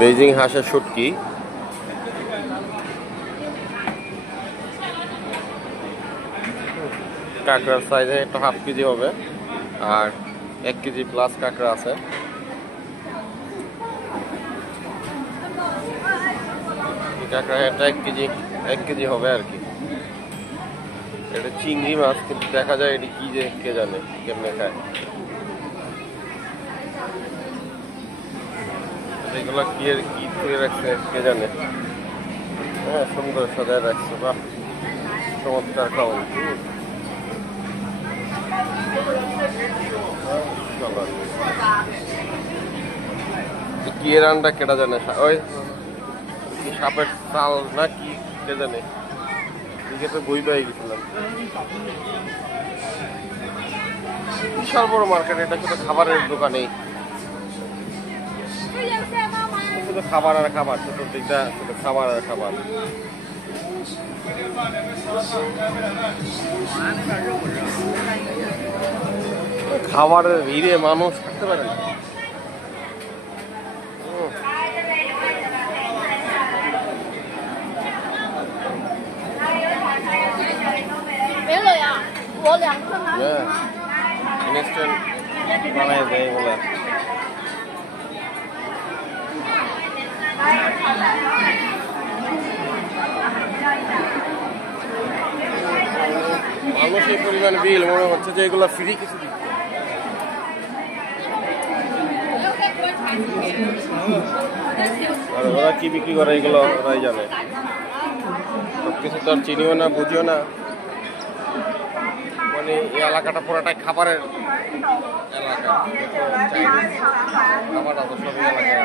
Beijing হাঁসের শুটকি, কাঁকড়ার সাইজে একটা হাফ কেজি হবে, আর 1 কেজি প্লাস কাঁকড়া আছে। কাঁকড়া এটা 1 কেজি হবে আর কি। এটা চিংড়ি মাছ, কিন্তু দেখা যায় এটি কি যে কে জানে কেমনে খায়। এগুলো কি এর কি করে রাখছে কে জানে। হ্যাঁ, সুন্দর সাজায় রাখছে, বাহ চমৎকার খাওয়া। কি এর আন্ডা কেটা জানে, ওই কি সাপের চাল না কি কে জানে, দিকে তো বই পাই গেছিলাম। বিশাল বড় মার্কেট, এটা শুধু খাবারের দোকানেই, শুধু খাবার আর খাবার, চতুর্দিকটা শুধু খাবার আর খাবার। খাবারের ভিড়ে মানুষ থাকতে পারে না। ইনস্ট্যান্ট বানায় দেয় এগুলা। মানুষ এই পরিমাণ বিল, মনে হচ্ছে যে এগুলা ফ্রি কিছু দিচ্ছে। আর ওরা কি বিক্রি করে এগুলো ওরাই জানে, সবকিছু তো আর চিনিও না বুঝিও না। মানে এই এলাকাটা পুরোটাই খাবারের এলাকা, খাবার আছে সব এলাকায়।